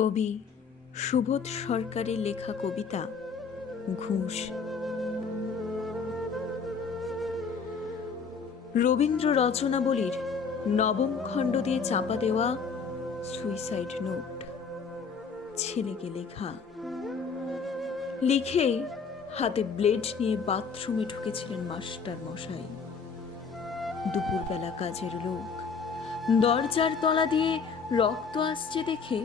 কবি সুবোধ সরকারের লেখা কবিতা ঘুষ। রবীন্দ্র রচনাবলীর নবম খণ্ড দিয়ে চাপা দেওয়া সুইসাইড নোট, ছেলেকে লেখা। লিখে হাতে ব্লেড নিয়ে বাথরুমে ঢুকেছিলেন মাস্টার মশাই। দুপুরবেলা কাজের লোক দরজার তলা দিয়ে রক্ত আসছে দেখে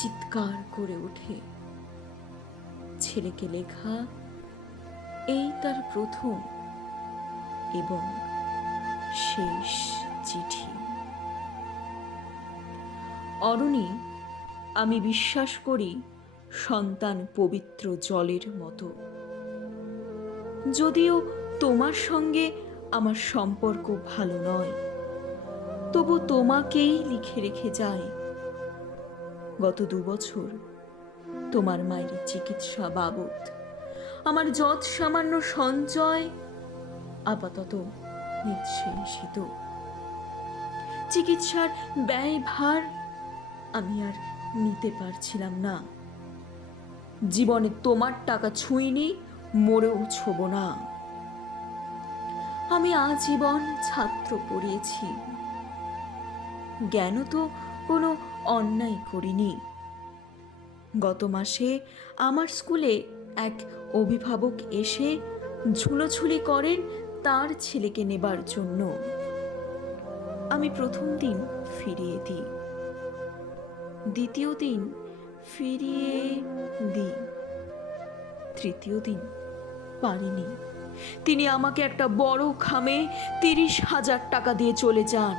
চিৎকার করে ওঠে। ছেলেকে লেখা এই তার প্রথম এবং শেষ চিঠি। অরণি, আমি বিশ্বাস করি সন্তান পবিত্র জলের মতো। যদিও তোমার সঙ্গে আমার সম্পর্ক ভালো নয়, তবু তোমাকেই লিখে রেখে যাই। গত 2 বছর তোমার মায়ের চিকিৎসা বাবদ আমার যৎ সামান্য সঞ্চয় আপাতত নিঃশেষিত। চিকিৎসার ব্যয়ভার আমি আর নিতে পারছিলাম না। জীবনে তোমার টাকা ছুঁইনি, মরেও ছোব না। আমি আজীবন ছাত্র পড়িয়েছি, জ্ঞান তো কোনো অন্যায় করিনি। গত মাসে আমার স্কুলে এক অভিভাবক এসে ঝুলোঝুলি করেন তার ছেলেকে নেবার জন্য। আমি প্রথম দিন ফিরিয়ে দিই, দ্বিতীয় দিন ফিরিয়ে দিই, তৃতীয় দিন পারিনি। তিনি আমাকে একটা বড় খামে 30,000 টাকা দিয়ে চলে যান।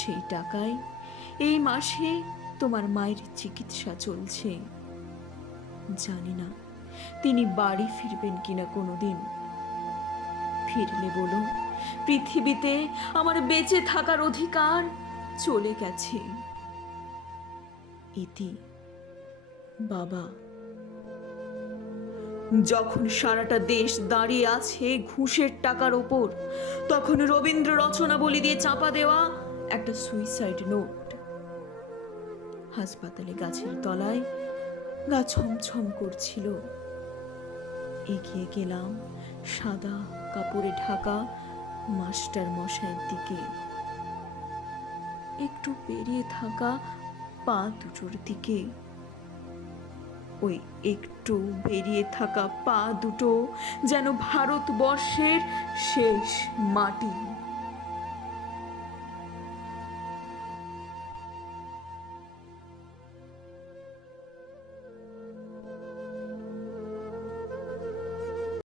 সেই টাকায় এই মাসে তোমার মায়ের চিকিৎসা চলছে। জানি না তিনি বাড়ি ফিরবেন কিনা কোনোদিন। ফিরলে বলো, পৃথিবীতে আমার বেঁচে থাকার অধিকার চলে গেছে। ইতি, বাবা। যখন সারাটা দেশ দাঁড়িয়ে আছে ঘুষের টাকার ওপর, তখন রবীন্দ্র রচনাবলী দিয়ে চাপা দেওয়া একটা সুইসাইড নোট। হাসপাতালে গাছের তলায় গা ছমছম করছিল। এগিয়ে গেলাম সাদা কাপড়ে ঢাকা মাস্টার মশাইয়ের দিকে। একটু পেরিয়ে থাকা পা দুটোর দিকে। ওই একটু বেরিয়ে থাকা পা দুটো যেন ভারতবর্ষের শেষ মাটি।